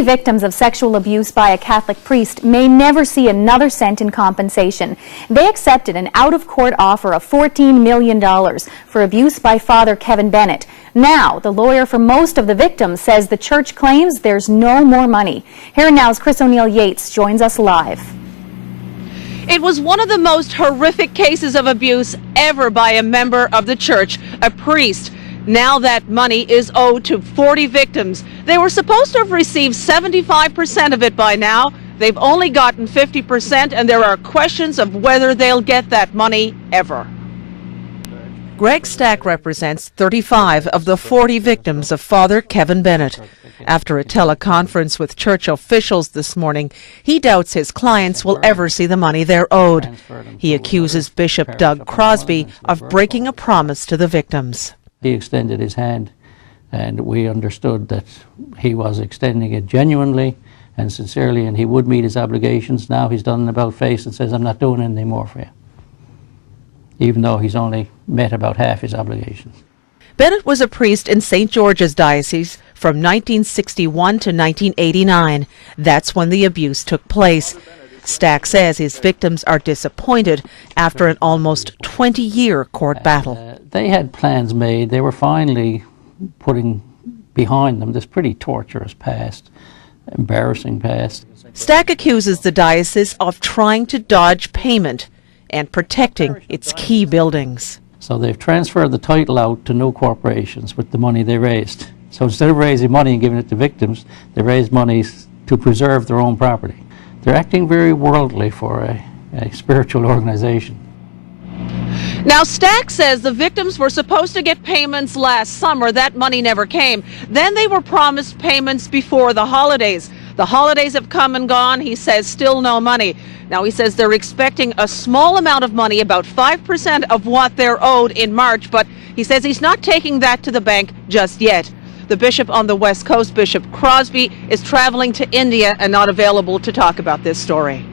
40 victims of sexual abuse by a Catholic priest may never see another cent in compensation. They accepted an out-of-court offer of $14 million for abuse by Father Kevin Bennett. Now, the lawyer for most of the victims says the church claims there's no more money. Here now's Chris O'Neill Yates joins us live. It was one of the most horrific cases of abuse ever by a member of the church, a priest. Now that money is owed to 40 victims. They were supposed to have received 75% of it by now. They've only gotten 50%, and there are questions of whether they'll get that money ever. Greg Stack represents 35 of the 40 victims of Father Kevin Bennett. After a teleconference with church officials this morning, he doubts his clients will ever see the money they're owed. He accuses Bishop Doug Crosby of breaking a promise to the victims. He extended his hand, and we understood that he was extending it genuinely and sincerely, and he would meet his obligations. Now he's done an about-face and says, I'm not doing anything more for you, even though he's only met about half his obligations. Bennett was a priest in St. George's Diocese from 1961 to 1989. That's when the abuse took place. Stack says his victims are disappointed after an almost 20-year court battle. They had plans made. They were finally putting behind them this pretty torturous past, embarrassing past. Stack accuses the diocese of trying to dodge payment and protecting its key buildings. So they've transferred the title out to new corporations with the money they raised. So instead of raising money and giving it to victims, they raised money to preserve their own property. They're acting very worldly for a spiritual organization. Now, Stack says the victims were supposed to get payments last summer. That money never came. Then they were promised payments before the holidays. The holidays have come and gone. He says still no money. Now, he says they're expecting a small amount of money, about 5% of what they're owed in March, but he says he's not taking that to the bank just yet. The bishop on the West Coast, Bishop Crosby, is traveling to India and not available to talk about this story.